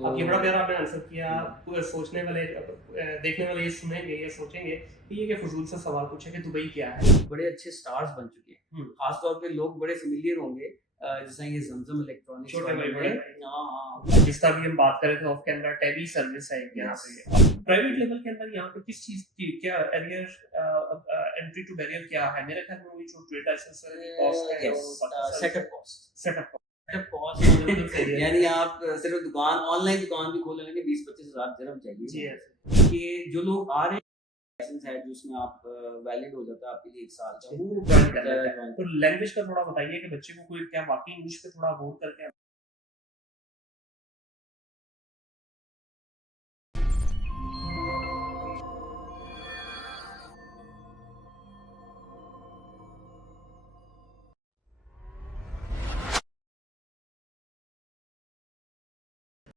तो अब ये बड़ा प्यारा आपने आंसर किया। सोचने वाले देखने वाले ये सुनेंगे या सोचेंगे कि ये क्या फजूल सा सवाल पूछे कि दुबई क्या है। बड़े अच्छे स्टार्स बन चुके हैं। हम्म, खास तौर पे लोग बड़े फेमिलियर होंगे, जैसे ये जमजम इलेक्ट्रॉनिक्स छोटे वाले भाई ने। बड़े हाँ हाँ। जिसका भी हम बात करें थे ऑफ कैमरा टेली सर्विस है यहाँ यस। पे। प्राइवेट लेवल के अंदर यहाँ पे किस चीज की क्या एरियर एंट्री टू बैरियर क्या है? मेरे ख्याल में वही जो ट्रेड लाइसेंस की कॉस्ट है यस। और बाकी setup cost. Setup setup cost बिल्कुल सही है। यानी आप सिर्फ दुकान ऑनलाइन दुकान भी खोलने लगे 20-25 हज़ार दिरहम जी चाहिए ऐसे कि जो लोग आ रहे हैं। लाइसेंस है जो उसमें आप वैलिड हो जाता है आपके लिए 1 साल का, वो ज्वाइन कर लेते हैं। ज्वाइन तो लैंग्वेज का थोड़ा बताइए कि बच्चे को कोई क्या वाकई इंग्लिश पे थोड़ा गौर करके।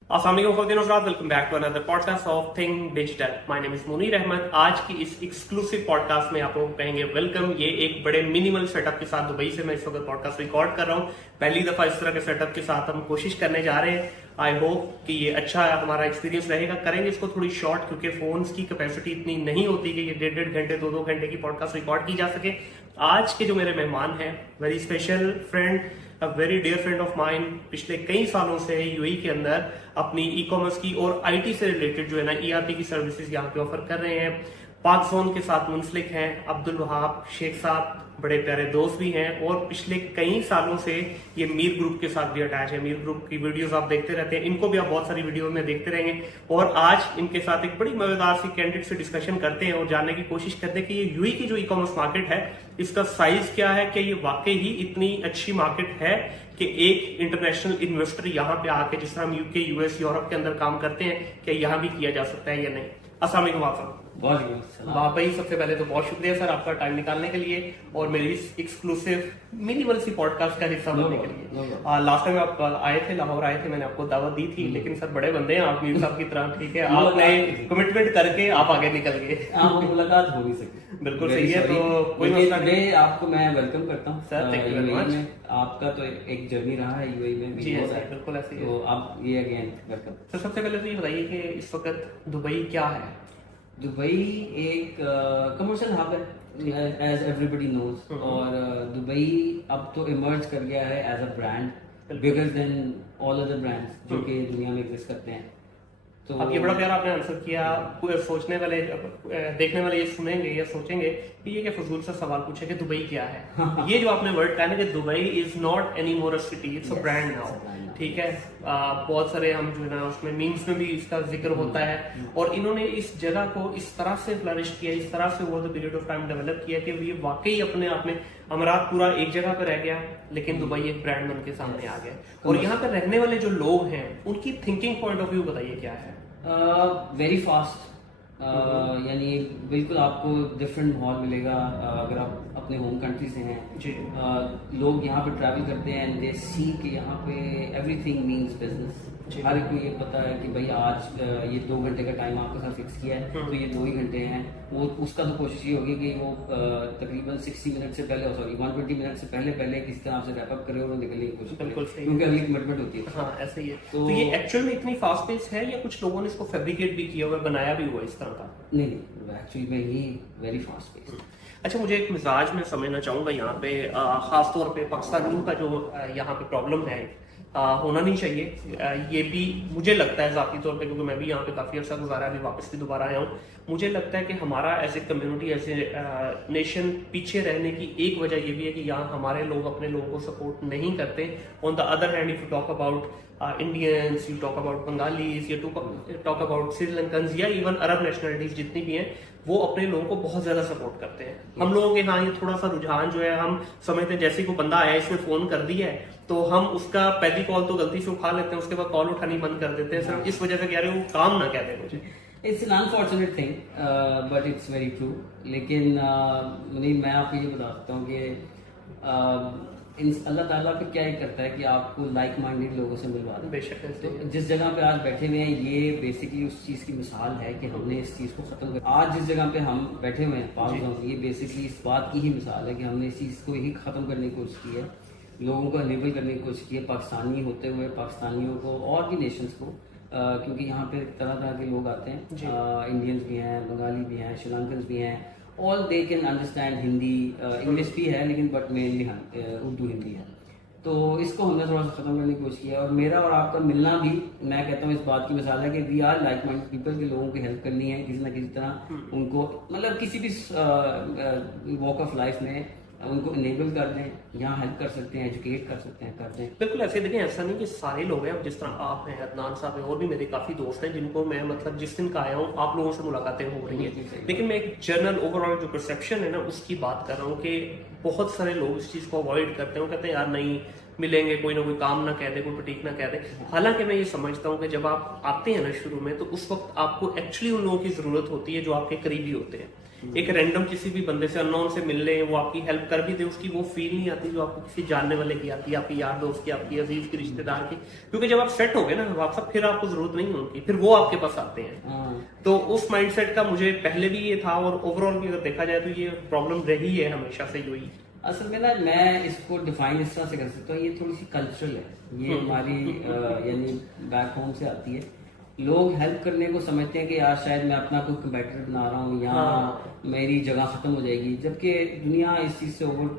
अस्सलाम वालेकुम, welcome back to another podcast of thing digital. My name is Munir Ahmad. आज की इस एक्सक्लूसिव पॉडकास्ट में आप लोगों को कहेंगे वेलकम। ये एक बड़े मिनिमल सेटअप के साथ दुबई से मैं इस वक्त पॉडकास्ट रिकॉर्ड कर रहा हूँ। पहली दफा इस तरह के सेटअप के साथ हम कोशिश करने जा रहे हैं। आई होप कि ये अच्छा हमारा एक्सपीरियंस रहेगा। करेंगे इसको थोड़ी शॉर्ट क्योंकि फोन्स की कैपेसिटी इतनी नहीं होती कि ये 1.5 घंटे 2-2 घंटे की पॉडकास्ट रिकॉर्ड की जा सके। आज के जो मेरे मेहमान हैं, very special friend, a very dear friend of mine, पिछले कई सालों से यूएई के अंदर अपनी ई कॉमर्स की और आईटी से रिलेटेड जो है ना ईआरपी की सर्विसेज यहाँ पे ऑफर कर रहे हैं। पाक जोन के साथ मुंसलिक हैं अब्दुल वहाब शेख साहब, बड़े प्यारे दोस्त भी हैं और पिछले कई सालों से ये मीर ग्रुप के साथ भी अटैच है। मीर ग्रुप की वीडियोस आप देखते रहते हैं, इनको भी आप बहुत सारी वीडियो में देखते रहेंगे। और आज इनके साथ एक बड़ी मजेदार सी कैंडिडेट से डिस्कशन करते हैं और जानने की कोशिश करते हैं कि ये यूएई की जो ई कॉमर्स मार्केट है इसका साइज क्या है, क्या ये वाकई ही इतनी अच्छी मार्केट है कि एक इंटरनेशनल इन्वेस्टर यहाँ पे आके, जिस तरह हम यूके यूएस यूरोप के अंदर काम करते हैं, क्या यहाँ भी किया जा सकता है या नहीं। अस्सलाम वालेकुम भाई, सबसे पहले तो बहुत शुक्रिया सर आपका टाइम निकालने के लिए और मेरी इस एक्सक्लूसिव मिनिमल सी पॉडकास्ट का हिस्सा बनने के लिए। लास्ट टाइम आप आए थे, लाहौर आए थे, मैंने आपको दावत दी थी, लेकिन सर बड़े बंदे हैं आप मीर साहब की तरह, ठीक है, आपने कमिटमेंट करके आप आगे निकल गए। मुलाकात हो नहीं सकी, बिल्कुल सही है। तो कोई मसला नहीं, आपको मैं वेलकम करता हूँ sir, thank you very much. आपका तो एक जर्नी रहा है यूएई में जी सर, बिल्कुल ऐसे ही है। तो अब ये अगेन वेलकम। सर सबसे पहले तो ये बताइए कि इस वक्त दुबई क्या है? दुबई एक कमर्शियल हब है, एज एवरीबडी नोज। और दुबई अब तो इमर्ज कर गया है as a brand, bigger than all other brands जो कि दुनिया में एग्जिस्ट करते हैं। तो अब ये बड़ा प्यारा आपने आंसर किया। सोचने वाले देखने वाले ये सुनेंगे या सोचेंगे कि ये क्या फजूल सा सवाल पूछे कि दुबई क्या है। ये जो आपने वर्ड कहा ना कि Dubai is not any more a city, it's a brand now, ठीक है। बहुत सारे हम जो है ना उसमें मीम्स में भी इसका जिक्र होता है। और इन्होंने इस जगह को इस तरह से फ्लरिश किया, इस तरह से over the period of time develop किया कि ये वाकई अपने आप में अमरात पूरा एक जगह पर रह गया, लेकिन दुबई एक ब्रांड बन के सामने आ गया। और यहाँ पर रहने वाले जो लोग हैं उनकी थिंकिंग पॉइंट ऑफ व्यू बताइए क्या है? वेरी फास्ट, यानी बिल्कुल आपको डिफरेंट माहौल मिलेगा। अगर आप अपने होम कंट्री से हैं जी, लोग यहाँ पे ट्रैवल करते हैं एंड दे सी कि यहाँ पे एवरीथिंग मीन्स बिजनेस। हर एक को ये पता है कि भाई आज ये 2 घंटे का टाइम आपके साथ फिक्स किया है तो ये 2 ही घंटे हैं। वो उसका तो कोशिश ये होगी कि वो तकरीबन 60 मिनट से पहले, सॉरी 120 मिनट से पहले किसी तरह से रैप अप करे और निकलने की कोशिश, बिल्कुल सही, क्योंकि अगली कमिटमेंट होती है। हाँ ऐसे ही है। तो ये एक्चुअल में इतनी फास्ट पेस है या कुछ लोगों ने इसको फैब्रिकेट भी किया हुआ, बनाया भी हुआ इस तरह का? नहीं, एक्चुअली में ही वेरी फास्ट पेस। अच्छा, मुझे एक मिजाज में समझना चाहूंगा यहाँ पे, खास तौर पे पाकिस्तानियों का जो यहाँ पे प्रॉब्लम है, होना नहीं चाहिए। ये भी मुझे लगता है ज़ाती तौर पे, क्योंकि मैं भी यहाँ पे काफ़ी अर्सा गुजारा, अभी वापस भी दोबारा आया हूँ। मुझे लगता है कि हमारा as a community, as a nation पीछे रहने की एक वजह ये भी है कि यहाँ हमारे लोग अपने लोगों को सपोर्ट नहीं करते। On the other hand, if you talk about Indians, you talk about Bengalis, you talk about Sri Lankans या इवन अरब नेशनलिटीज जितनी भी हैं, वो अपने लोगों को बहुत ज्यादा सपोर्ट करते हैं। हम लोगों के यहाँ ये थोड़ा सा रुझान जो है, हम समझते हैं जैसे कोई बंदा आया इसने फोन कर दिया है तो हम उसका पहली कॉल तो गलती से उठा लेते हैं, उसके बाद कॉल उठानी बंद कर देते हैं, सिर्फ इस वजह से कह रहे वो काम ना कह दे मुझे। It's an unfortunate thing but it's very true. लेकिन नहीं, मैं आपको ये बता सकता हूँ कि अल्लाह ताला फिर क्या ही करता है कि आपको लाइक माइंडेड लोगों से मिलवा दे। बेशक। तो जिस जगह पे आज बैठे हुए हैं, ये बेसिकली उस चीज़ की मिसाल है कि हमने इस चीज़ को ख़त्म कर, आज जिस जगह पे हम बैठे हुए हैं पाक जोन, ये बेसिकली इस बात की ही मिसाल है कि हमने इस चीज़ को ही ख़त्म करने की कोशिश की है, लोगों को अनेबल करने की कोशिश की है, पाकिस्तानी होते हुए पाकिस्तानियों को और भी नेशंस को क्योंकि यहाँ पे तरह तरह के लोग आते हैं, इंडियंस भी हैं, बंगाली भी हैं, श्रीलंकन भी हैं, all they can understand Hindi, English भी है लेकिन बट मेनली उर्दू हिंदी है। तो इसको हमने थोड़ा सा ख़त्म करने की कोशिश किया, और मेरा और आपका मिलना भी मैं कहता हूँ इस बात की मिसाल है कि we are like minded people, के लोगों की हेल्प करनी है किसी ना किसी तरह, उनको मतलब किसी भी वॉक ऑफ लाइफ में उनको इनेबल कर दें, यहाँ हेल्प कर सकते हैं, एजुकेट कर सकते हैं, कर दें। बिल्कुल ऐसे देखें, ऐसा नहीं कि सारे लोग हैं, अब जिस तरह आप हैं, अदनान साहब हैं, और भी मेरे काफ़ी दोस्त हैं जिनको मैं मतलब जिस दिन का आया हूँ आप लोगों से मुलाकातें हो रही हैं, लेकिन मैं एक जनरल ओवरऑल जो परसेप्शन है ना उसकी बात कर रहा हूँ कि बहुत सारे लोग इस चीज़ को अवॉइड करते हैं, कहते हैं यार नहीं मिलेंगे, कोई ना कोई काम ना कह दे, कोई पटीक ना कह दे। हालांकि मैं ये समझता हूँ कि जब आप आते हैं ना शुरू में, तो उस वक्त आपको एक्चुअली उन लोगों की जरूरत होती है जो आपके करीबी होते हैं। एक रैंडम किसी भी बंदे से, अननोन से मिल ले, वो आपकी हेल्प कर भी दे, उसकी वो फील नहीं आती जो आपको किसी जानने वाले की आती है, आपकी यार दोस्त की, आपकी अजीज की, रिश्तेदार की। क्योंकि जब आप सेट हो गए ना वापस, फिर आपको जरूरत नहीं होती, फिर वो आपके पास आते हैं। तो उस माइंडसेट का मुझे पहले भी ये था, और ओवरऑल भी अगर देखा जाए तो ये प्रॉब्लम रही है हमेशा से यही। असल में ना मैं इसको डिफाइन इस तरह से कर सकता हूँ, ये थोड़ी सी कल्चरल है, ये हमारी यानी बैक होम से आती है। लोग हेल्प करने को समझते हैं कि यार शायद मैं अपना कोई कंपेटिटर बना रहा हूँ, यहाँ मेरी जगह खत्म हो जाएगी, जबकि दुनिया इस चीज से ओवर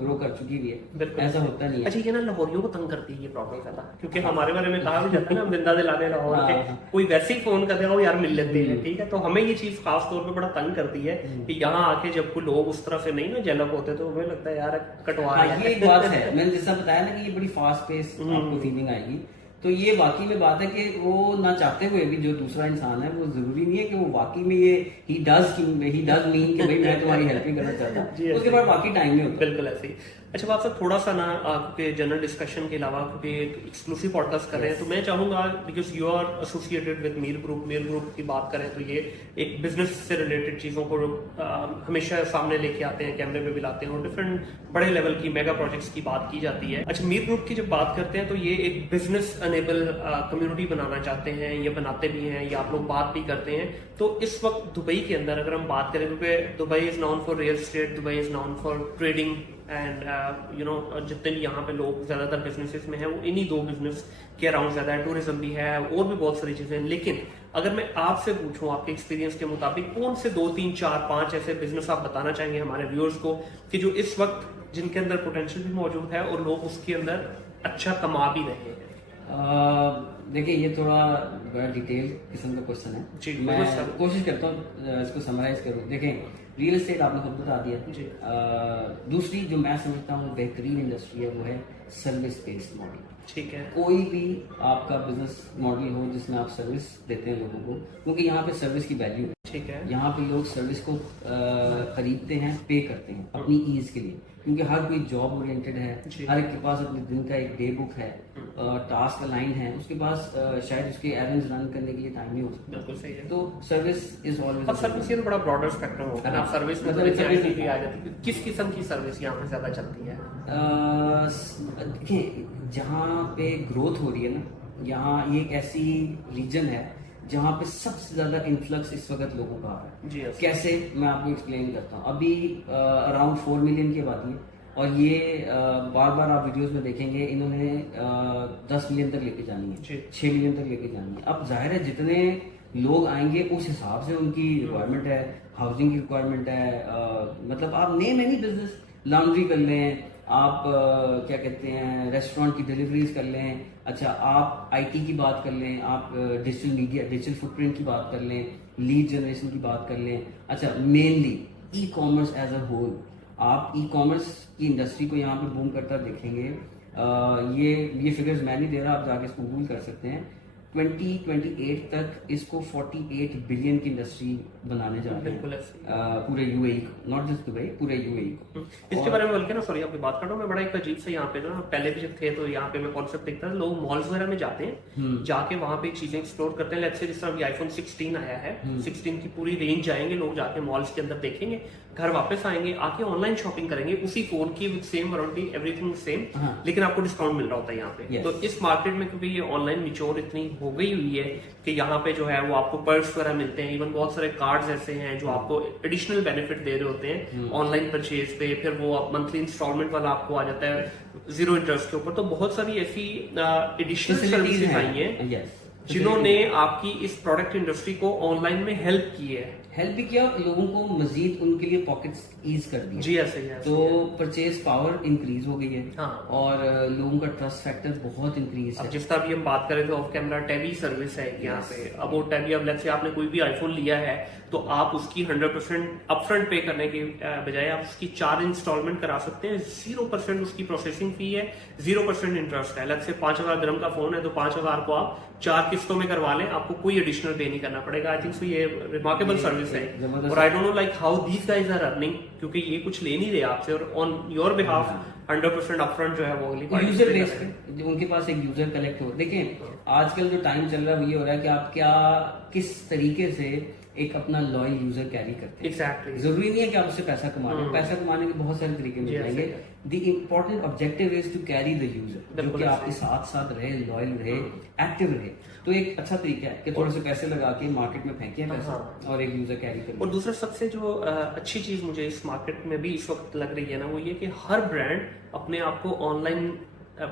ग्रो कर चुकी भी है, ऐसा होता नहीं है। अच्छा, ये ना लाहौरियों को तंग करती है ये प्रॉब्लम ज्यादा, क्योंकि हमारे बारे में कहा भी जाता है ना, जिंदा दिलाने लाहौर के, कोई वैसे ही फोन कर देगा यार मिल लेते हैं, ठीक है। तो हमें ये चीज खास तौर पे बड़ा तंग करती है कि यहाँ आके जब कोई लोग उस तरह से नहीं ना जेलप होते तो हमें लगता है यार कटवा रहे हैं। ये एक बात है, मैंने जैसा बताया ना कि ये बड़ी फास्ट पेस आपको फीलिंग आएगी, तो ये वाकई में बात है कि वो ना चाहते हुए भी जो दूसरा इंसान है, वो जरूरी नहीं है कि वो वाकई में ये ही डज मीन कि भाई मैं तुम्हारी हेल्प नहीं करना चाहता, उसके बाद बाकी टाइम में होता। बिल्कुल ऐसे ही। अच्छा, आपसे थोड़ा सा ना क्योंकि जनरल डिस्कशन के अलावा क्योंकि एक एक्सक्लूसिव पॉडकास्ट कर रहे हैं, तो मैं चाहूंगा because you are associated with Mir group की बात करें तो ये एक बिजनेस से रिलेटेड चीजों को हमेशा सामने लेके आते हैं, कैमरे पे भी लाते हैं, और डिफरेंट बड़े लेवल की मेगा प्रोजेक्ट्स की बात की जाती है। अच्छा, मीर ग्रुप की जब बात करते हैं तो ये एक बिजनेस अनेबल कम्युनिटी बनाना चाहते हैं, ये बनाते भी हैं, ये आप लोग बात भी करते हैं। तो इस वक्त दुबई के अंदर अगर हम बात करें, क्योंकि Dubai is non for real estate, Dubai is non for trading and you know जितने भी यहाँ पे लोग ज्यादातर बिजनेसेस में हैं वो इन्हीं दो बिजनेस के अराउंड ज्यादा है, टूरिज्म भी है और भी बहुत सारी चीजें हैं। लेकिन अगर मैं आपसे पूछूं आपके एक्सपीरियंस के मुताबिक कौन से 2, 3, 4, 5 ऐसे बिजनेस आप बताना चाहेंगे हमारे व्यूअर्स को कि जो इस वक्त जिनके अंदर पोटेंशियल भी मौजूद है और लोग उसके अंदर अच्छा कमा भी रहे हैं? देखिए, ये थोड़ा बड़ा डिटेल किस्म का क्वेश्चन है जी, मैं कोशिश करता हूँ इसको समराइज करूँ। देखें, रियल एस्टेट आपने खुद बता दिया। दूसरी जो मैं समझता हूँ बेहतरीन इंडस्ट्री है वो है सर्विस बेस्ड मॉडल। ठीक है, कोई भी आपका बिजनेस मॉडल हो जिसमें आप सर्विस देते हैं लोगों को, क्योंकि यहाँ पे सर्विस की वैल्यू है। ठीक है, यहाँ पे लोग सर्विस को खरीदते हैं, पे करते हैं अपनी ईज के लिए, क्योंकि हर कोई जॉब ओरिएंटेड है, हर एक के पास अपने दिन का एक डे बुक है, टास्क अलाइन है, उसके पास शायद उसके एरंड्स रन करने के लिए टाइम नहीं हो सकता। बिल्कुल सही है। तो सर्विस इज ऑलवेज, अब सर्विस ये तो बड़ा ब्रॉडर स्पेक्ट्रम होता है ना, सर्विस में भी आ जाती है। किस किस्म की सर्विस यहाँ पे ज्यादा चलती है? देखिए, जहाँ पे ग्रोथ हो रही है ना, यहाँ ये एक ऐसी रीजन है जहाँ पे सबसे ज्यादा इन्फ्लक्स इस वक्त लोगों का आ रहा है। जी, कैसे, मैं आपको एक्सप्लेन करता हूँ। अभी अराउंड 4 मिलियन की आबादी है, और ये बार बार आप वीडियोस में देखेंगे इन्होंने 10 मिलियन तक लेके जानी है, 6 मिलियन तक लेके जानी है। अब जाहिर है जितने लोग आएंगे उस हिसाब से उनकी रिक्वायरमेंट है, हाउसिंग की रिक्वायरमेंट है, मतलब आप नेम एनी बिजनेस, लॉन्ड्री कर लें आप, क्या कहते हैं, रेस्टोरेंट की डिलीवरीज कर लें, अच्छा आप आईटी की बात कर लें, आप डिजिटल मीडिया, डिजिटल फुटप्रिंट की बात कर लें, लीड जनरेशन की बात कर लें, अच्छा mainly e commerce as a whole, आप ई कॉमर्स की इंडस्ट्री को यहाँ पे बूम करता देखेंगे। ये फिगर्स मैं नहीं दे रहा, आप जाके इसको गूगल कर सकते हैं। 2028 तक इसको 48 बिलियन की इंडस्ट्री बनाने जा रहे हैं, पूरे यूएई, नॉट जस्ट दुबई, पूरे यूएई को। इसके बारे में बल्कि ना, सॉरी आपकी बात कर रहा हूँ मैं, बड़ा एक अजीब से यहाँ पे ना, पहले भी जब थे तो यहाँ पे मैं कॉन्सेप्ट देखता था, लोग मॉल्स वगैरह में जाते हैं, जाके वहां पे चीजें एक्सप्लोर करते हैं। लेट्स से जिस तरह अभी आईफोन 16 आया है, 16 की पूरी रेंज जाएंगे लोग, जाके मॉल्स के अंदर देखेंगे, घर वापस आएंगे, आके ऑनलाइन शॉपिंग करेंगे उसी फोन की, with same warranty, everything same, लेकिन आपको डिस्काउंट मिल रहा होता है यहाँ पे। तो इस मार्केट में क्योंकि ये ऑनलाइन मिच्योर इतनी हो गई हुई है कि यहाँ पे जो है वो आपको पर्स वगैरह मिलते हैं, इवन बहुत सारे कार्ड्स ऐसे हैं जो आपको एडिशनल बेनिफिट दे रहे होते हैं ऑनलाइन परचेज पे, फिर वो मंथली इंस्टॉलमेंट वाला आपको आ जाता है 0 इंटरेस्ट के ऊपर। तो बहुत सारी ऐसी एडिशनल सर्विसेज आई हैं जिन्होंने आपकी इस प्रोडक्ट इंडस्ट्री को ऑनलाइन में हेल्प की है। हेल्प भी किया और लोगों को मजीद उनके लिए पॉकेट्स ईज कर दिए। जी ऐसे ही है। तो परचेज पावर इंक्रीज हो गई है। हाँ। और लोगों का ट्रस्ट फैक्टर बहुत इंक्रीज अब है। जिस तरह भी हम बात करें तो ऑफ कैमरा टैबी सर्विस है यहाँ पे। अब वो टैबी, अब लेट्स से आपने कोई भी आईफोन लिया है तो आप उसकी 100% अपफ्रंट पे करने के बजाय आप उसकी 4 इंस्टॉलमेंट करा सकते हैं। 0% उसकी प्रोसेसिंग फी है, 0% इंटरेस्ट है। लेट्स से 5,000 dirham का फोन है तो 5,000 को आप 4 किस्तों में करवा लें, आपको कोई एडिशनल पे नहीं करना पड़ेगा। आई थिंक सो ये रिमार्केबल सर्विस है। और I don't know like how these guys are earning, क्योंकि ये कुछ ले नहीं रहे आपसे और ऑन योर बिहाफ 100% अपफ्रंट जो है वो अगली यूजर बेस पे उनके पास एक यूजर कलेक्ट हो। देखें आजकल जो टाइम चल रहा है वो ये हो रहा है कि आप क्या किस तरीके से एक अपना लॉयल यूजर कैरी करते हैं। Exactly. जरूरी नहीं है कि आप उससे पैसा कमा रहे हो। पैसा कमाने के बहुत सारे तरीके मिल जाएंगे। The important objective is to carry the user, जो कि आपके साथ साथ रहे, लॉयल रहे, एक्टिव रहे। तो एक अच्छा तरीका है कि थोड़े से पैसे लगा के मार्केट में फेंके पैसे और एक यूजर कैरी करें। और दूसरा सबसे जो अच्छी चीज मुझे इस मार्केट में भी इस वक्त लग रही है ना, वो ये कि हर ब्रांड अपने आप को ऑनलाइन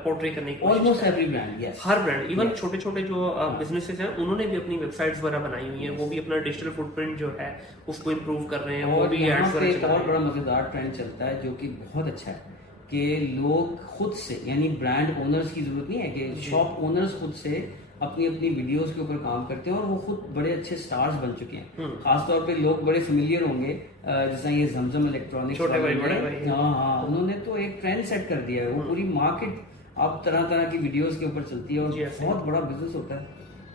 पोर्ट्रे करने की ऑलमोस्ट एवरी ब्रांड, यस, हर ब्रांड, इवन छोटे छोटे जो बिजनेसेस हैं उन्होंने भी अपनी वेबसाइट्स वगैरह बनाई हुई हैं। वो भी अपना डिजिटल फुटप्रिंट जो है उसको इम्प्रूव कर रहे हैं। वो भी यहाँ एड्स पे वगैरह एक चला और रहे बड़ा मजेदार ट्रेंड चलता है जो कि बहुत अच्छा है कि लोग खुद से, यानी ब्रांड ओनर्स की जरूरत नहीं है कि शॉप ओनर्स खुद से अपनी अपनी वीडियोस के ऊपर काम करते हैं और वो खुद बड़े अच्छे स्टार्स बन चुके हैं। खासतौर पे लोग बड़े फेमिलियर होंगे, जैसा ये जमजम इलेक्ट्रॉनिक्स, छोटे भाई बड़े भाई, हाँ, उन्होंने तो एक ट्रेंड सेट कर दिया है। वो पूरी मार्केट अब तरह तरह की वीडियोस के ऊपर चलती है और बहुत बड़ा बिजनेस होता है,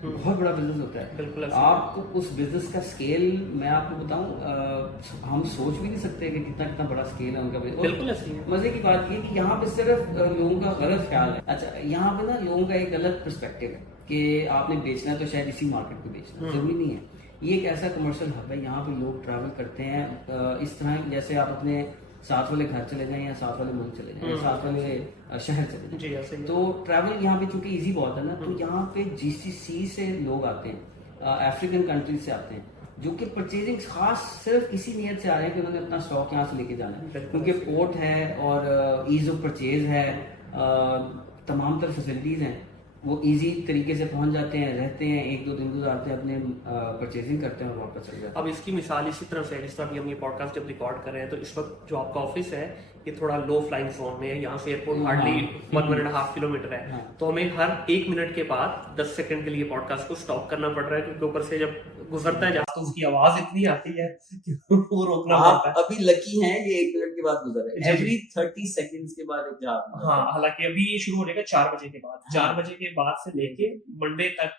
बहुत बड़ा बिजनेस होता है। बिल्कुल आपको उस बिजनेस का स्केल मैं आपको बताऊं, हम सोच भी नहीं सकते कि कितना कितना बड़ा स्केल है उनका बिजनेस। बिल्कुल मजे की बात ये कि यहाँ पे सिर्फ लोगों का गलत ख्याल है। अच्छा, यहाँ पे ना लोगों का एक गलत पर्सपेक्टिव है कि आपने बेचना है तो शायद इसी मार्केट में बेचना, जरूरी नहीं है। ये एक ऐसा कमर्शियल हब है, यहाँ पे लोग ट्रैवल करते हैं इस तरह जैसे आप अपने साथ वाले घर चले जाएं या साथ वाले मुल्क चले जाएं, साथ वाले शहर चले जाएं। तो ट्रैवल यहाँ पे चूंकि इजी बहुत है ना, तो यहाँ पे जीसीसी से लोग आते हैं, अफ्रीकन कंट्रीज से आते हैं, जो कि परचेजिंग खास सिर्फ इसी नियत से आ रहे हैं कि उन्होंने अपना स्टॉक यहाँ से लेके जाना है, क्योंकि पोर्ट है और ईज ऑफ परचेज है, तमाम तरह फैसिलिटीज हैं। वो इजी तरीके से पहुंच जाते हैं, रहते हैं, 1-2 दिन गुजारते हैं, अपने परचेजिंग करते हैं और वापस चले जाते हैं। अब इसकी मिसाल इसी तरह से, जिस तरह हम ये पॉडकास्ट जब रिकॉर्ड कर रहे हैं तो इस वक्त जो आपका ऑफिस है ये थोड़ा लो फ्लाइंग जोन में है। यहाँ से एयरपोर्ट हार्डली 1.5 किलोमीटर है। तो हमें हर 1 मिनट के बाद 10 सेकंड के लिए पॉडकास्ट को स्टॉप करना पड़ रहा है, क्योंकि ऊपर से जब गुजरता है तो उसकी आवाज इतनी आती है कि वो रोकना पड़ता है। अभी लकी हैं ये 1 मिनट के बाद गुजर है, एवरी 30 सेकंड्स के बाद एक जहाज। हाँ, हालांकि अभी ये शुरू हो जाएगा 4 बजे के बाद। 4 बजे के बाद से लेके मंडे तक,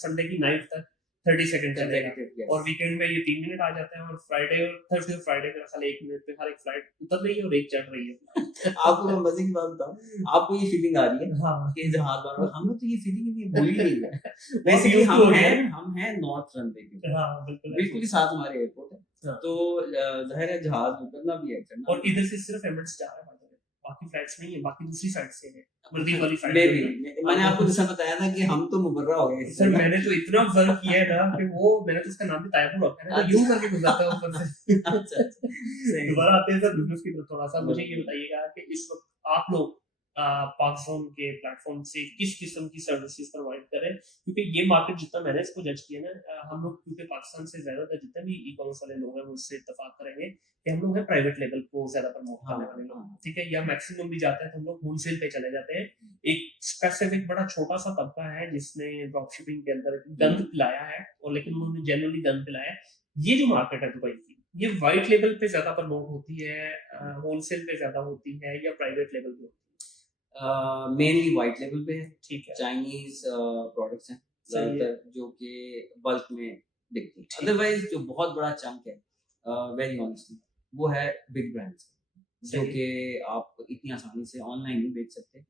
संडे की नाइट तक 30 सेकंड चलेगा। और वीकेंड में ये 3 मिनट आ जाते हैं और फ्राइडे और थर्सडे फ्राइडे में खाली 1 मिनट पे हर एक फ्लाइट उतर रही है और एक चढ़ रही है। आपको मैं मजे की बात बताऊं, आपको ये फीलिंग आ रही है हाँ कि जहाज बार हमें तो ये फीलिंग नहीं भूल ही नहीं है। बेसिकली हम हैं नॉर्थ रनवे के, हाँ बिल्कुल ही साथ हमारे एयरपोर्ट है, तो जाहिर है जहाज उतरना भी है, चढ़ना। और इधर से सिर्फ एमिरेट्स जा रहा है, बाकी फ्लाइट्स नहीं है, बाकी दूसरी साइड से है, वर्दी वाली साइड में। मैंने आपको जैसा बताया ना कि हम तो मुबर्रा हो गए सर। मैंने तो इतना ऑब्जर्व किया है ना कि वो, मैंने तो उसका नाम भी तायपुर रखा है, तो यूं करके गुजरता है ऊपर से। दोबारा आते हैं सर बिजनेस की तरफ थोड़ा सा। मुझे ये बताइएगा कि इस वक्त आप लोग पाकिस्तान के प्लेटफॉर्म से किस किस्म की सर्विसेज प्रोवाइड करें, क्योंकि ये मार्केट जितना मैंने इसको जज किया ना, हम लोग क्योंकि पाकिस्तान से ज्यादातर जितने भी ई कॉमर्स वाले लोग हैं वो उससे इत्तेफाक करेंगे कि हम लोग हैं प्राइवेट लेवल को ज्यादा प्रमोट करने वाले लोग, ठीक है, या मैक्सिमम भी जाते हैं तो हम लोग होलसेल पे चले जाते हैं। एक स्पेसिफिक बड़ा छोटा सा तबका है जिसने ड्रॉप शिपिंग के अंदर गंद पिलाया है, और लेकिन उन्होंने जेन्युइनली गंद पिलाया है। ये जो मार्केट है दुबई की, ये व्हाइट लेवल पे ज्यादा प्रमोट होती है, होलसेल पे ज्यादा होती है, या प्राइवेट लेवल पे? मेनली व्हाइट लेवल पे है, ठीक है। चाइनीज प्रोडक्ट्स हैं ज्यादातर जो कि बल्क में बिकती है। अदरवाइज जो बहुत बड़ा चंक है, वेरी ऑनेस्टली, वो है बिग ब्रांड्स, जो कि आप इतनी आसानी से ऑनलाइन नहीं बेच सकते।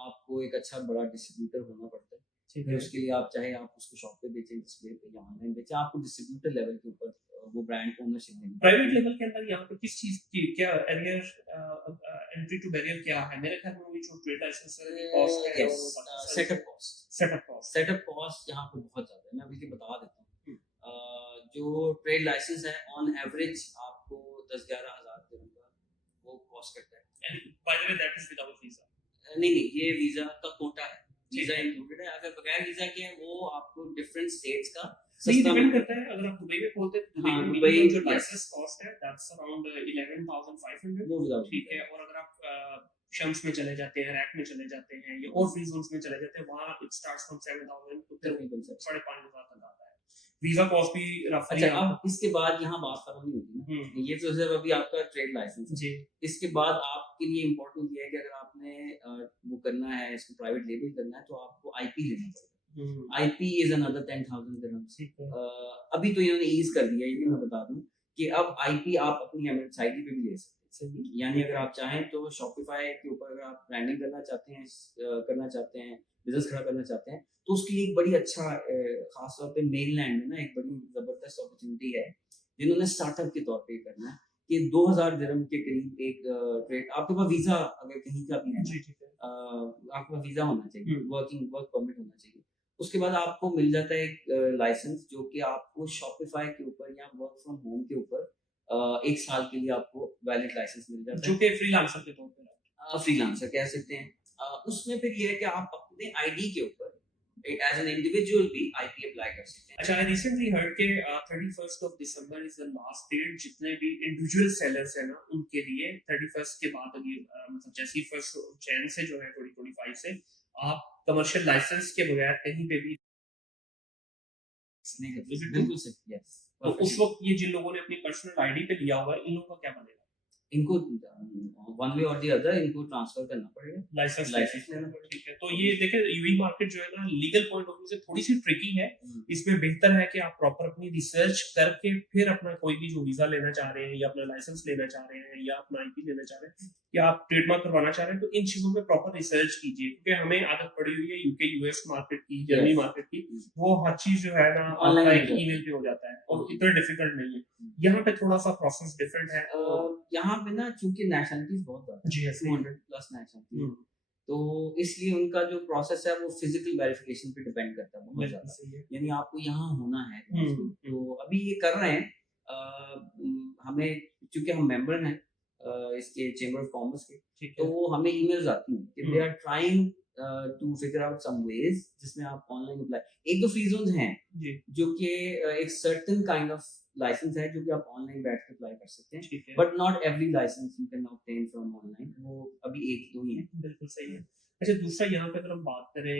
आपको एक अच्छा बड़ा डिस्ट्रीब्यूटर होना पड़ता है। फिर उसके लिए आप चाहे आप उसको शॉप पे बेचें, डिस्प्ले पे या ऑनलाइन बेचें, आपको डिस्ट्रीब्यूटर लेवल के ऊपर वो ब्रांड को ओनरशिप देनी। प्राइवेट लेवल के अंदर यहाँ पे किस चीज की क्या एरियर, एंट्री टू बैरियर क्या है? मेरे ख्याल में वो जो ट्रेड लाइसेंस कॉस्ट है, सेटअप कॉस्ट यहाँ पे बहुत ज्यादा है। मैं अभी बता देता हूँ, जो ट्रेड लाइसेंस है ऑन एवरेज आपको 10-11 हज़ार का वो कॉस्ट करता है। And by the way that is without visa? नहीं, ये वीजा का कोटा है, वीजा इंक्लूडेड है। अगर बगैर वीजा के है वो आपको डिफरेंट स्टेट्स का सही सस्ता डिपेंड मिलता करता है। अगर आप दुबई में खोलते हैं तो हाँ, दुबई में दुबई, minimum जो yes. लाइसेंस कॉस्ट है दैट्स अराउंड 11,500, वो without ठीक है। और अगर आप शम्स में चले जाते हैं, रैक में चले जाते हैं या और फ्री जोन्स में चले जाते हैं, वहाँ इट स्टार्ट्स फ्रॉम 7,000 to तकरीबन सर। 5,500 तक आता है। वीजा कॉस्ट भी रफली अच्छा, अब इसके बाद यहाँ बात खत्म नहीं होती ना, ये तो सिर्फ अभी आपका ट्रेड लाइसेंस है। जी इसके बाद आपके लिए इम्पोर्टेंट ये है कि अगर आपने वो करना है, इसको प्राइवेट लेबल करना है, तो आपको आईपी लेना पड़ेगा। IP is another 10,000 dirhams. ठीक है। अभी तो इन्होंने ईज कर दिया, ये भी मैं बता दूं कि अब आईपी आप अपनी एमरेट्स आईडी पे भी ले सकते हैं। यानी अगर आप चाहें तो शॉपिफाई के ऊपर अगर आप ब्रांडिंग करना चाहते हैं, बिजनेस खड़ा करना चाहते हैं, तो उसके लिए एक बड़ी अच्छा खास तौर पे मेनलैंड में ना एक बड़ी जबरदस्त अपॉर्चुनिटी है जिन्होंने स्टार्टअप के तौर पे करना है कि 2,000 दिरहम के करीब एक ट्रेड। आपके पास वीजा अगर कहीं का भी है जी ठीक है। आपके पास वीजा होना चाहिए, वर्क परमिट होना चाहिए। उसके बाद आपको मिल जाता है एक लाइसेंस जो कि आपको शॉपिफाई के ऊपर या वर्क फ्रॉम होम के ऊपर 1 साल के लिए आपको वैलिड लाइसेंस मिल जाता है, जो कि फ्रीलांसर के तौर पे फ्रीलांसर कह सकते हैं। उसमें फिर ये है कि आप अपने आईडी के ऊपर एज एन इंडिविजुअल भी आईपी अप्लाई कर सकते हैं। अच्छा, आई रिसेंटली हर्ड के 31st of December is the last date जितने भी इंडिविजुअल सेलर्स हैं ना उनके लिए। 31st के बाद अभी मतलब जैसे ही 1 जैन से जो है 2025 से आप कमर्शियल लाइसेंस के बगैर कहीं पे भी नहीं कर सकते। बिल्कुल सही, यस। तो उस वक्त ये जिन लोगों ने अपनी पर्सनल आईडी पे लिया हुआ है, इन लोगों का क्या बनेगा? इनको वन वे और दी अदर इनको ट्रांसफर करना पड़ेगा, लाइसेंस लेना पड़ेगा। ठीक है। तो ये देखें यूएई मार्केट जो है ना लीगल पॉइंट ऑफ व्यू से थोड़ी सी ट्रिकी है। इसमें बेहतर है कि आप प्रॉपर अपनी रिसर्च करके फिर अपना कोई भी जो वीजा लेना चाह रहे हैं या अपना लाइसेंस लेना चाह रहे हैं या अपना आईपी लेना चाह रहे हैं या आप ट्रेडमार्क करवाना चाह रहे हैं, तो इन चीजों पे प्रॉपर रिसर्च कीजिए, क्योंकि हमें आदत पड़ी हुई है यूके यूएस मार्केट की, जर्मनी मार्केट की, वो हर चीज जो है ना Online आपका ईमेल पे हो जाता है और इतना डिफिकल्ट नहीं है। यहाँ पे थोड़ा सा प्रोसेस डिफरेंट है। यहाँ पे ना चूंकि नेशनलिटीज बहुत ज्यादा जी 200+ नेशनलिटीज, तो इसलिए उनका जो प्रोसेस है वो फिजिकल वेरिफिकेशन पे डिपेंड करता है बहुत ज्यादा। यानी आपको यहाँ होना है। तो अभी ये कर रहे हैं, हमें चूंकि हम मेंबर हैं इसके चेंबर ऑफ कॉमर्स के, तो वो हमें ईमेल्स आती हैं कि they are trying to figure out some ways जिसमें आप ऑनलाइन अप्लाई। एक दो फ्री जोन्स हैं जो कि एक सर्टेन काइंड ऑफ लाइसेंस है जो कि आप ऑनलाइन बैठ के अप्लाई कर सकते हैं, but not every license you can obtain from online. वो अभी 1-2 ही हैं। बिल्कुल सही है। अच्छा, दूसरा यहाँ पे अगर हम बात करें,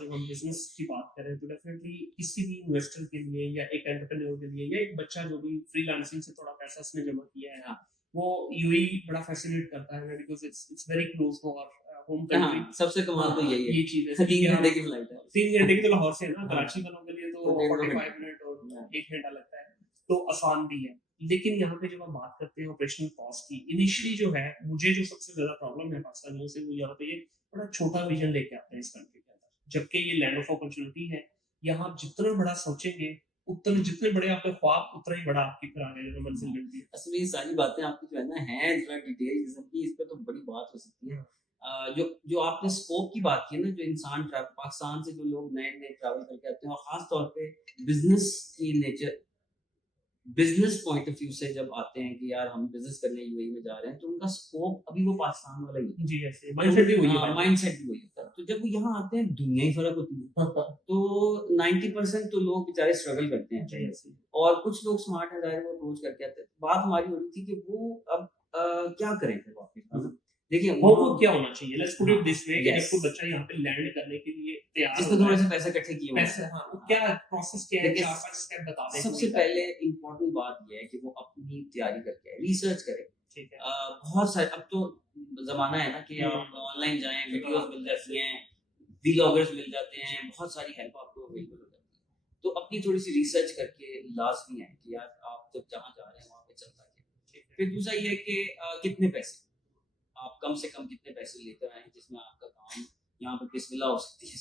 जब हम बिजनेस की बात करें तो डेफिनेटली किसी भी इन्वेस्टर के लिए या एक एंटरप्रेन्योर के लिए या एक बच्चा जो भी फ्रीलांसिंग से थोड़ा पैसा उसने जमा किया है, वो यूएई बड़ा फैसिनेट करता है because it's very close to our home country. सबसे कमाल तो यही है, ये चीज है। 3 घंटे की फ्लाइट है। 3 घंटे की तो लाहौर से है ना, कराची वालों के लिए तो 45 मिनट और 1 घंटा लगता है, तो आसान भी है। लेकिन यहाँ पे जब हम बात करते हैं ऑपरेशनल कॉस्ट की, इनिशियली जो है मुझे जो सबसे ज्यादा प्रॉब्लम है पाकिस्तानियों से, वो यहाँ पे ये बड़ा छोटा विजन लेके आते हैं इस कंट्री के अंदर, जबकि ये लैंड ऑफ अपॉर्चुनिटी है। यहाँ आप जितना बड़ा सोचेंगे उतना, जितने बड़े आपके ख्वाब उतना ही बड़ा आपकी फिर आगे जो मंजिल मिलती है। असल में ये सारी बातें आपकी जो है ना है थोड़ा डिटेल किस्म की, इस पे तो बड़ी बात हो सकती है। जो आपने स्कोप की बात की ना, जो इंसान पाकिस्तान से जो लोग नए ट्रैवल करके आते हैं और खास तौर पे बिजनेस की nature, business point of view से जब आते हैं कि यार हम बिजनेस करने यूएई में जा रहे हैं, तो उनका स्कोप अभी वो पाकिस्तान वाला ही है। जी ऐसे माइंडसेट भी वही है, माइंडसेट भी वही होता है। तो जब वो यहाँ आते हैं दुनिया ही फर्क होती है। तो 90% तो लोग बेचारे स्ट्रगल करते हैं और कुछ लोग स्मार्ट है, जाहिर वो अप्रोच करके आते हैं। बात हमारी हो रही थी कि वो अब क्या करें फिर वापस। देखिए वो क्या होना चाहिए, let's put it this way, कि जब कोई बच्चा यहाँ पे लैंड करने के लिए तैयार जिसने थोड़े से पैसे इकट्ठे किए पैसे, हाँ, क्या प्रोसेस क्या है, 4-5 स्टेप बता दें। सबसे पहले इम्पोर्टेंट बात ये है कि वो अपनी तैयारी करके रिसर्च करें। ठीक है। बहुत सारे अब तो जमाना है ना कि आप ऑनलाइन जाएं, वीडियोस मिल जाती हैं, व्लॉगर्स मिल जाते हैं, बहुत सारी हेल्प आपको अवेलेबल हो जाती है। तो अपनी थोड़ी सी रिसर्च करके लाजमी है कि यार आप जब जहाँ जा रहे हैं वहाँ पे चलता है। फिर दूसरा ये है कि कितने पैसे आप कम से कम कितने पैसे लेकर आए जिसमें आपका काम यहाँ पे बिस्मिल्लाह हो सकती है।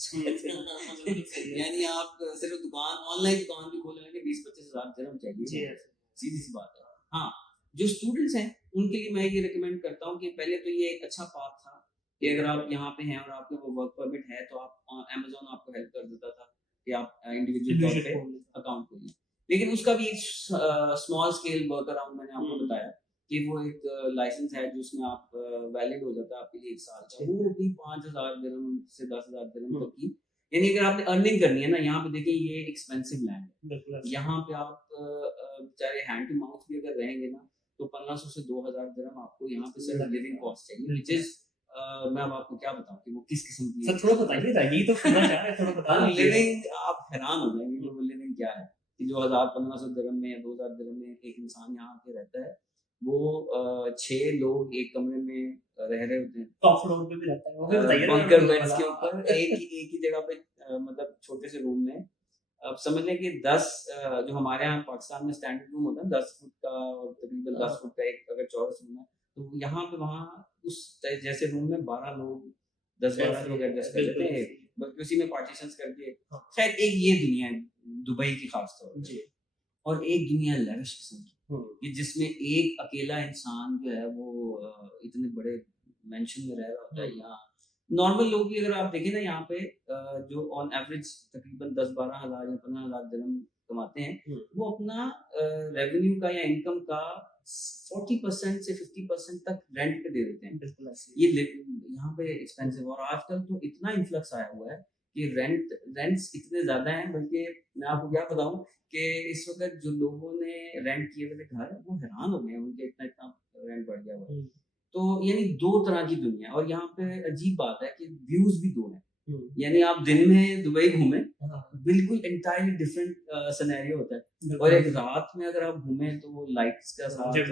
यानी आप सिर्फ दुकान, ऑनलाइन दुकान भी खोलने लगे 20-25 हज़ार दिरहम चाहिए, सीधी सी बात है। हाँ, जो स्टूडेंट्स हैं उनके लिए मैं ये रिकमेंड करता हूँ कि पहले तो ये एक अच्छा पाथ था कि अगर आप यहाँ पे हैं और आपके वो वर्क परमिट है तो आप अमेज़न आपको हेल्प कर देता था कि आप इंडिविजुअल तौर पे अकाउंट खोलिए। लेकिन उसका भी एक स्मॉल स्केल वर्क अराउंड मैंने आपको बताया कि वो एक लाइसेंस है जिसमें आप वैलिड हो जाता है आपके लिए 1 साल का, वो भी 5,000 दिरहम से 10,000 दिरहम तक की। यानी अगर आपने अर्निंग करनी है ना, यहाँ पे देखिए ये एक्सपेंसिव लैंड है। बिल्कुल यहाँ पे आप बेचारे हैंड टू माउथ भी अगर रहेंगे ना, तो 1500 से 2000 दिरहम आपको यहाँ पे सिर्फ लिविंग कॉस्ट चाहिए, विच इज मैं अब आपको क्या बताऊं कि वो किस किस्म की सर थोड़ा बताइए ना, ये तो सुनना चाह रहे हैं, थोड़ा बता दीजिए। लिविंग आप हैरान हो जाएंगे कि वो लिविंग क्या है, कि जो 1500 दिरहम में या 2000 दिरहम में एक इंसान यहाँ पे रहता है, वो 6 लोग एक कमरे में रह रहे होते हैं, टॉप फ्लोर पे भी रहता है, वो भी बताइए ना। बंकर बेड्स के ऊपर एक ही जगह पे, मतलब छोटे से रूम में। अब समझ लें कि 10 जो हमारे यहाँ पाकिस्तान में स्टैंडर्ड रूम होता है 10 फुट का, और तकरीबन 10 फुट का एक अगर चौरस रूम है, तो यहाँ पे वहाँ उस जैसे रूम में 12 लोग 10-12 लोग एडजस्ट कर लेते हैं, बल्कि उसी में पार्टीशंस करके। शायद एक ये दुनिया है दुबई की खास तौर पे, और एक दुनिया लेविश किस्म की, कि जिसमें एक अकेला इंसान जो है वो इतने बड़े मेंशन में रह रहा होता है। यहाँ नॉर्मल लोग भी अगर आप देखें ना, यहाँ पे जो ऑन एवरेज तकरीबन 10-12 हज़ार या 15 हज़ार दिरहम कमाते हैं, वो अपना रेवेन्यू का या इनकम का 40% से 50% तक रेंट पे दे देते हैं। बिल्कुल ये यहाँ पे एक्सपेंसिव, और आजकल तो इतना इन्फ्लक्स आया हुआ है कि रेंट्स इतने ज्यादा हैं, बल्कि मैं आपको क्या बताऊं कि इस वक्त जो लोगों ने रेंट किए हुए थे घर, वो हैरान हो गए हैं, उनके इतना इतना रेंट बढ़ गया हुआ है। तो यानी दो तरह की दुनिया, और यहाँ पे अजीब बात है कि व्यूज भी दो हैं। यानी आप दिन में दुबई घूमें, बिल्कुल एंटायरली डिफरेंट सिनेरियो होता है, और एक रात में अगर आप घूमें तो वो लाइट्स का साथ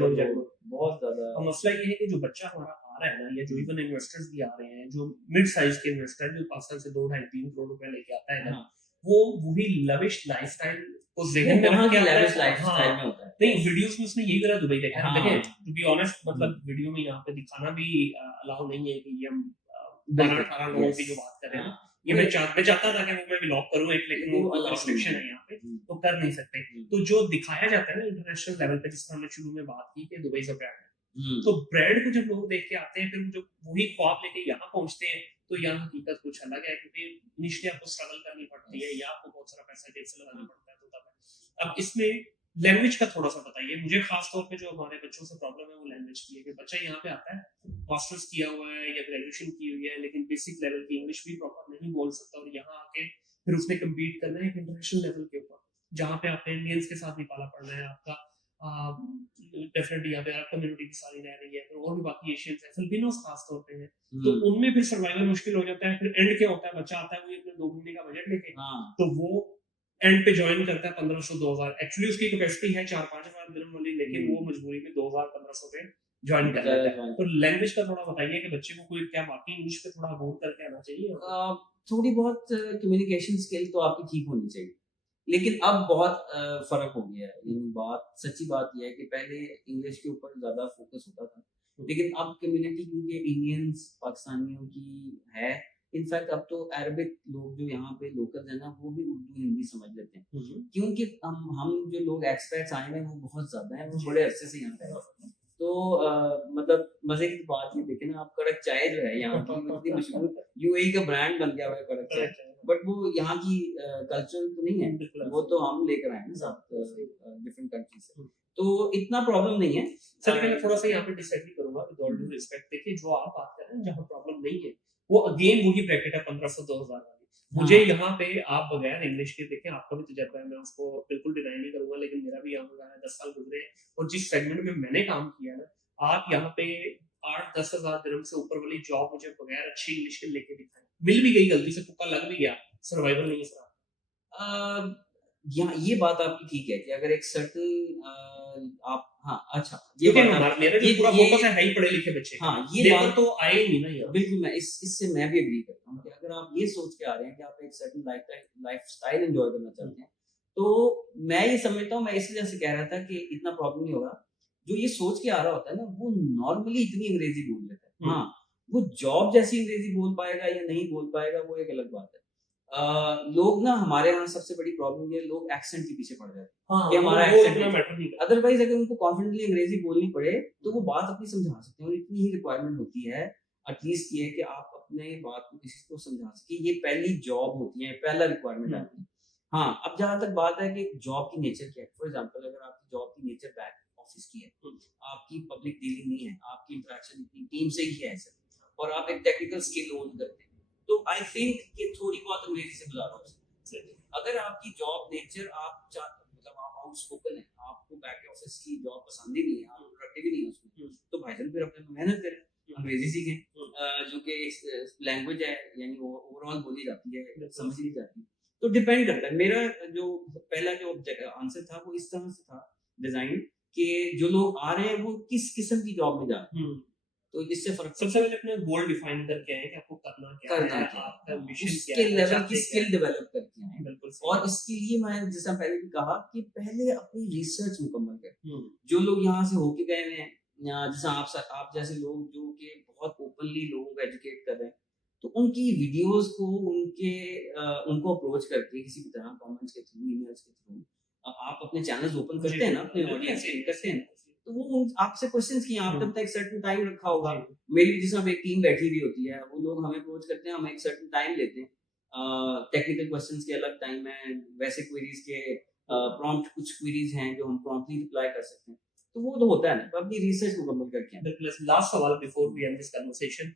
बहुत ज्यादा। मसला ये है कि जो बच्चा हमारा आ रहा है ना, या जो इवन इन्वेस्टर्स भी आ रहे हैं, जो मिड साइज के इन्वेस्टर जो पाकिस्तान से 2-2.5-3 करोड़ रुपए लेके आता है ना, वो वही लविश लाइफस्टाइल को ज़हन में रख के लविश लाइफस्टाइल में होता है। नहीं, वीडियोस में उसने यही करा दुबई देखा है। देखें, टू बी ऑनेस्ट, मतलब वीडियो में यहाँ पे दिखाना भी अलाउ नहीं है कि ये हम 12-18 लोगों की जो बात कर रहे हैं, ये मैं चाहता था कि मैं व्लॉग करूं एक, लेकिन वो रिस्ट्रिक्शन है यहाँ पे, तो कर नहीं सकते। तो जो दिखाया जाता है ना इंटरनेशनल लेवल पे, जिस तरह हमने शुरू में बात की कि दुबई से ब्रांड है, तो ब्रांड को जब लोग देख के आते हैं, फिर जब वही ख्वाब लेके यहाँ पहुंचते हैं, तो यहाँ हकीकत कुछ अलग है, क्योंकि इनिशियली आपको स्ट्रगल करनी पड़ती है, या आपको बहुत सारा पैसा जेब से लगाना पड़ता है, तो तब अब इसमें लैंग्वेज का थोड़ा सा बताइए मुझे। खास तौर पे जो हमारे बच्चों से प्रॉब्लम है वो लैंग्वेज की है, कि बच्चा यहाँ पे आता है, मास्टर्स किया हुआ है या ग्रेजुएशन की हुई है, लेकिन बेसिक लेवल की इंग्लिश भी प्रॉपर नहीं बोल सकता, और यहाँ आके फिर उसने कम्पीट करना है एक इंटरनेशनल लेवल के ऊपर, जहाँ पे आपने इंडियंस के साथ भी पाला पड़ना है, आपका डेफिनेटली यहाँ पे अरब कम्युनिटी की सारी रह रही है, फिर और भी बाकी एशियंस हैं, फिलिपिनोस खास तौर पे है, तो उनमें फिर सर्वाइवल मुश्किल हो जाता है। फिर एंड क्या होता है, बच्चा आता है वो अपने 2 महीने का बजट लेके, तो वो एंड पे ज्वाइन करता है 1500-2000, एक्चुअली उसकी कैपेसिटी है 4-5 हज़ार दिरहम वाली, लेकिन वो मजबूरी में 2000-1500 पे ज्वाइन कर लेता है। तो लैंग्वेज का थोड़ा बताइए कि बच्चे को कोई क्या बाकी इंग्लिश पे थोड़ा गौर करके आना चाहिए। थोड़ी बहुत कम्युनिकेशन स्किल तो आपकी ठीक होनी चाहिए, लेकिन अब बहुत फर्क हो गया है। बात सच्ची बात यह है कि पहले इंग्लिश के ऊपर ज्यादा फोकस होता था, लेकिन अब कम्युनिटी क्योंकि इंडियंस पाकिस्तानियों की है, इनफैक्ट अब तो अरबिक लोग जो यहाँ पे लोकल है ना, वो भी उर्दू हिंदी समझ लेते हैं, क्योंकि हम जो लोग एक्सपर्ट्स आए हैं वो बहुत ज्यादा है, वो बड़े अरसे से यहाँ पे। तो मतलब मजे की बात ये देखें ना, आप कड़क चाय जो है यहाँ की इतनी मशहूर, यूएई का ब्रांड बन गया हुआ है कड़क चाय, बट वो यहाँ की कल्चर तो नहीं है, वो तो हम लेकर आए हैं साथ डिफरेंट कंट्री से, तो इतना प्रॉब्लम नहीं है। सर लेकिन मैं थोड़ा सा यहाँ पे डिसएग्री करूंगा, विद ऑल ड्यू रिस्पेक्ट। देखिए जो आप बात कर रहे हैं जहाँ प्रॉब्लम नहीं है, वो अगेन वही ब्रैकेट है 1500-2000 वाली। मुझे यहाँ पे आप बगैर इंग्लिश के, देखें आपका भी तजुर्बा है, मैं उसको बिल्कुल डिनाई नहीं करूंगा, लेकिन मेरा भी यहाँ 10 साल गुजरे हैं, और जिस सेगमेंट में मैंने काम किया ना, आप यहाँ पे 8-10 हज़ार दिरहम से ऊपर वाली जॉब मुझे बगैर अच्छी इंग्लिश के लेके दिखाई, मिल भी गई, गलती से तुक्का लग भी गया, सर्वाइवल नहीं है सर। यहाँ ये बात आपकी ठीक है कि अगर एक सर्टन आप, हाँ अच्छा, ये मेरा जो पूरा फोकस है हाई पढ़े लिखे बच्चे, हाँ ये बात तो आए नहीं ना यार। बिल्कुल, मैं इससे मैं भी एग्री करता हूँ कि अगर आप ये सोच के आ रहे हैं कि आप एक सर्टन लाइफस्टाइल एंजॉय करना चाहते हैं, तो मैं ये समझता हूँ, मैं इस वजह से कह रहा था कि इतना प्रॉब्लम नहीं होगा। जो ये सोच के आ रहा होता है ना, वो नॉर्मली इतनी अंग्रेजी बोल लेता है, हाँ वो जॉब जैसी अंग्रेजी बोल पाएगा या नहीं बोल पाएगा वो एक अलग बात है। लोग ना, हमारे यहाँ सबसे बड़ी प्रॉब्लम ये, लोग एक्सेंट के पीछे पड़ जाते हैं, कि हमारा एक्सेंट, अदरवाइज अगर उनको कॉन्फिडेंटली अंग्रेजी बोलनी पड़े तो वो बात अपनी समझा सकते हैं, और इतनी ही रिक्वायरमेंट होती है एटलीस्ट ये कि आप अपने बात को किसी को समझा सके, ये पहली जॉब होती है, पहला रिक्वायरमेंट आती है। हाँ, अब जहाँ तक बात है कि जॉब की नेचर क्या है, फॉर एग्जांपल अगर आपकी जॉब की नेचर बैक ऑफिस की है, आपकी पब्लिक डीलिंग नहीं है, आपकी इंटरेक्शन इतनी टीम से ही है सर, और आप एक टेक्निकल स्किल ओन करते हैं, तो आई थिंक कि थोड़ी बहुत अंग्रेजी से गुजारो आपसे। अगर आपकी जॉब नेचर मतलब आप आउटस्पोकन है, आपको बैक ऑफिस की जॉब पसंद ही नहीं है, आप प्रोडक्टिव ही नहीं है उसमें, तो भाईजान फिर अपने मेहनत करें, अंग्रेजी सीखें, जो कि लैंग्वेज है, यानी ओवरऑल बोली जाती है, समझ ली जाती है। तो डिपेंड करता है। मेरा जो पहला जो आंसर था वो इस तरह से था डिजाइन, कि जो लोग आ रहे हैं वो किस किस्म की जॉब में जा रहे हैं, तो इससे फर्क सबसे पहले अपने गोल डिफाइन करके आए कि आपको करना क्या है, आपका मिशन क्या उसके है, लेवल की स्किल डेवलप करके आए। बिल्कुल और इसके लिए मैं जैसा पहले भी कहा कि पहले अपनी रिसर्च मुकम्मल करें। हम्म, जो लोग यहाँ से होके गए हुए हैं, या जैसा आप जैसे लोग जो कि बहुत ओपनली लोगों को एजुकेट कर रहे हैं, तो उनकी वीडियोस को उनको अप्रोच करके किसी भी तरह कमेंट्स के थ्रू, ईमेल्स के थ्रू, आप अपने चैनल्स ओपन करते हैं ना, अपने ऑडियंस के करते हैं, तो वो आपसे क्वेश्चंस किए, आप तब तक एक सर्टेन टाइम रखा होगा। मेरी भी जिसमें एक टीम बैठी हुई होती है, वो लोग हमें अप्रोच करते हैं, हम एक सर्टेन टाइम लेते हैं, टेक्निकल क्वेश्चंस के अलग टाइम है, वैसे क्वेरीज के प्रॉम्प्ट, कुछ क्वेरीज हैं जो हम प्रॉम्प्टली रिप्लाई कर सकते हैं, तो वो तो होता है ना, अपनी रिसर्च मुकम्मल करके। बिल्कुल। लास्ट सवाल before we end this conversation,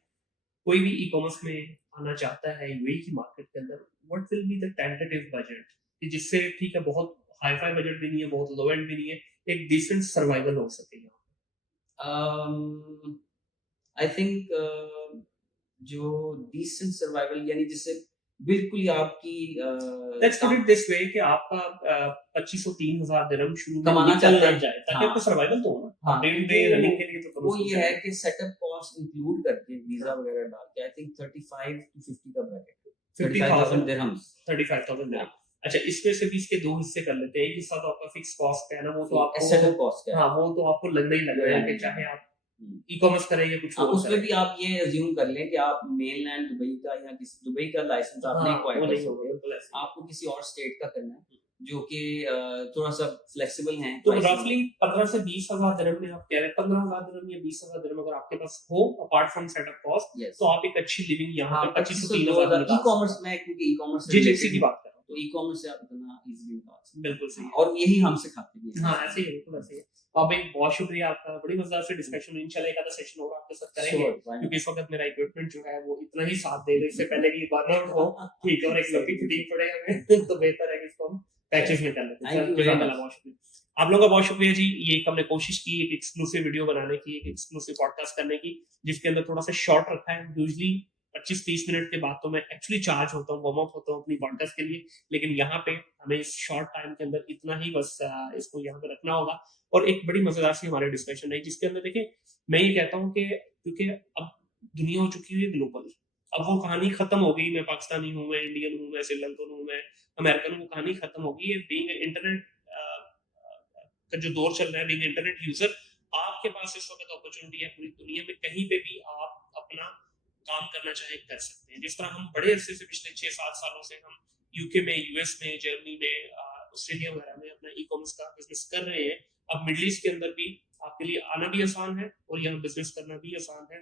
कोई भी ई कॉमर्स में आना चाहता है यूएई की मार्केट के अंदर, what will be the tentative budget कि जिससे, ठीक है बहुत हाई फाई बजट भी नहीं है, बहुत लो एंड भी नहीं है, एक डिसेंट सर्वाइवल हो सके यहाँ? आई थिंक जो डिसेंट सर्वाइवल, यानी जिससे बिल्कुल ही आपकी let's put it this way कि आपका 2500-3000 दिरहम शुरू में कमाना निकल चाहते लग हैं, जाए, ताकि हाँ, आपको सर्वाइवल तो हो ना, हाँ, डे टू डे रनिंग के लिए तो कम वो से ये कम है कि सेटअप कॉस्ट इंक्लूड करके वीजा वगैरह डाल के, आई थिंक 35 to 50 का ब्रैकेट, 50,000 दिरहम्स, 35,000 दिरहम। अच्छा, इसमें से भी इसके दो हिस्से कर लेते हैं। एक हिस्सा तो आपका फिक्स कॉस्ट है ना, वो तो आपको सेटअप कॉस्ट है, हाँ, वो तो आपको लगना ही लगना है कि चाहे आप ई कॉमर्स करें या कुछ और उसमें करें। भी आप ये अज्यूम कर लें कि आप मेनलैंड दुबई का या किसी दुबई का लाइसेंस आपने हाँ, एक्वायर वो कर नहीं सकते होगा, हैं, बिल्कुल ऐसे ही। आपको किसी और स्टेट का करना है जो कि थोड़ा सा फ्लेक्सिबल है, तो रफली 15 से 20,000 दिरहम में आप कह रहे हैं, 15,000 दिरहम या 20,000 दिरहम अगर आपके पास हो अपार्ट फ्रॉम सेटअप कॉस्ट, तो आप एक अच्छी लिविंग यहाँ पे 25 से 30,000 ई कॉमर्स में, क्योंकि ई कॉमर्स जी जी की बात कर रहा हूँ, तो ई कॉमर्स से आप इतना इजीली निकाल सकते हैं, बिल्कुल सही। और यही हम सिखाते भी हैं। हाँ, ऐसे ही है, बिल्कुल ऐसे ही है। तो अब एक बहुत शुक्रिया आपका, बड़ी मजेदार से डिस्कशन हुई। इंशाल्लाह एक आधा सेशन और आपके साथ करेंगे, क्योंकि इस वक्त मेरा इक्विपमेंट जो है वो इतना ही साथ दे रहा है, इससे पहले कि बर्नआउट हो, ठीक है, और एक लंबी फिटिंग पड़े हमें, तो बेहतर है कि इसको हम पैचेस में कर लेते हैं। जज़ाकल्लाह, बहुत शुक्रिया आप लोगों का, बहुत शुक्रिया जी। ये एक हमने कोशिश की एक एक्सक्लूसिव वीडियो बनाने की, एक एक्सक्लूसिव पॉडकास्ट करने की, जिसके अंदर थोड़ा सा शॉर्ट रखा है। यूजुअली 25-30 मिनट के बाद तो मैं एक्चुअली चार्ज होता हूँ, वार्म अप होता हूँ अपनी पॉडकास्ट के लिए, लेकिन यहाँ पे हमें इस शॉर्ट टाइम के अंदर इतना ही बस इसको यहाँ पे रखना होगा। और एक बड़ी मजेदार सी हमारी डिस्कशन है, जिसके अंदर देखिए मैं ये कहता हूँ कि क्योंकि अब दुनिया हो चुकी है ग्लोबल, अब वो कहानी खत्म हो गई, मैं पाकिस्तानी हूँ, मैं इंडियन हूँ, मैं श्रीलंकन हूँ, मैं अमेरिकन हूँ, कहानी खत्म हो गई है। बीइंग इंटरनेट का जो दौर चल रहा है, बीइंग इंटरनेट यूजर, आपके पास इस वक्त अपॉर्चुनिटी है पूरी दुनिया में कहीं पे भी आप अपना काम करना चाहे कर सकते हैं। जिस तरह हम बड़े अरसे से पिछले 6-7 सालों से हम यूके में, यूएस में, जर्मनी में, ऑस्ट्रेलिया वगैरह में अपना ई कॉमर्स का बिजनेस कर रहे हैं, अब मिडिल ईस्ट के अंदर भी आपके लिए आना भी आसान है और यहाँ बिजनेस करना भी आसान है।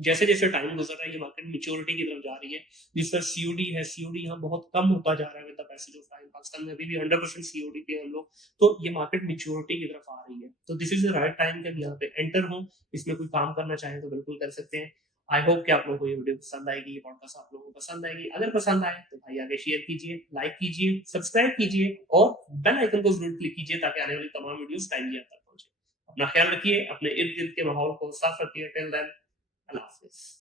जैसे जैसे टाइम गुजर रहा है, ये मार्केट मैच्योरिटी की तरफ जा रही है। जिस तरह सीओडी है, सीओडी यहाँ बहुत कम होता जा रहा है with the passage of time. Pakistan में अभी भी 100% सीओडी पे हम लोग, तो ये मार्केट मैच्योरिटी की तरफ आ रही है। तो this is the right time कि हम यहाँ पे एंटर हो, इसमें कोई काम करना चाहें तो बिल्कुल कर सकते हैं। आई होप कि आप लोगों को ये वीडियो पसंद आएगी, ये पॉडकास्ट आप लोगों को पसंद आएगी। अगर पसंद आए तो भाई आगे शेयर कीजिए, लाइक कीजिए, सब्सक्राइब कीजिए और बेल आइकन को जरूर क्लिक कीजिए, ताकि आने वाली तमाम वीडियोस टाइमली आप तक पहुंचे। अपना ख्याल रखिए, अपने इर्द गिर्द के माहौल को साफ रखिए। टिल देन, अल्लाह हाफिज।